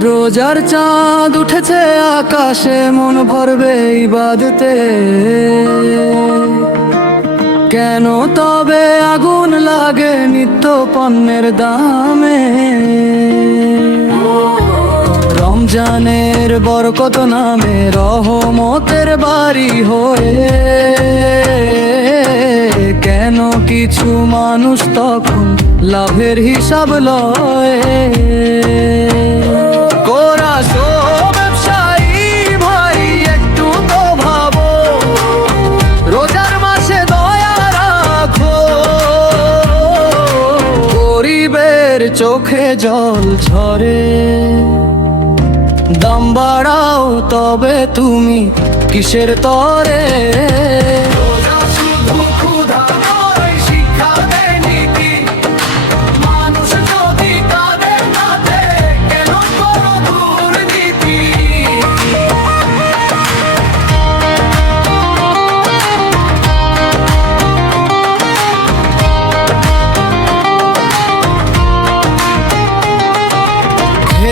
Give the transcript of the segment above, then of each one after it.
রোজার চাঁদ উঠেছে আকাশে, মন ভরবে ইবাদতে। কেন তবে আগুন লাগে নিত্য পণ্যের দামে? রমজানের বরকত নামে রহমতের বাড়ি হয়ে কেন কিছু মানুষ তখন লাভের হিসাব লয়? কোরাসো ব্যবসায়ী ভাই, একটু তো ভাবো, রোজার মাসে দয়া রাখো। গরিবের চোখে জল ঝরে, দাম বাড়াও তবে তুমি কিসের তরে?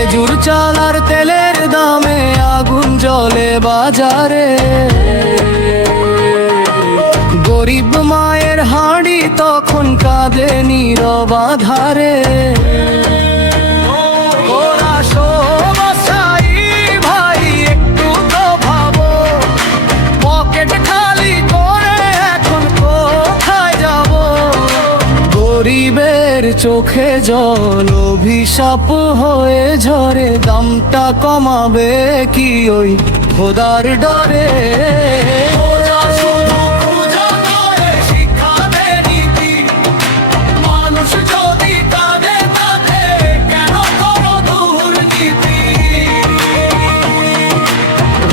খেজুর চাল আর তেলের দামে আগুন জ্বলে বাজারে। গরিব মায়ের হাঁড়ি তখন কাঁদে নীরব আধারে। কোরাসো ব্যবসায়ী ভাই, একটু তো ভাবো, পকেট খালি করে এখন কোথায় যাব? গরিবের চোখে জল অভিশাপ হয়ে ঝরে, দামটা কমাবে কি ওই খোদার ডরে?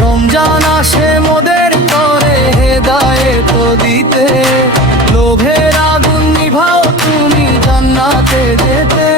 রমজান আসে মোদের তরে হেদায়েত দিতে, লোভের আগুন নিভাও তুমি জান্নাতে যেতে।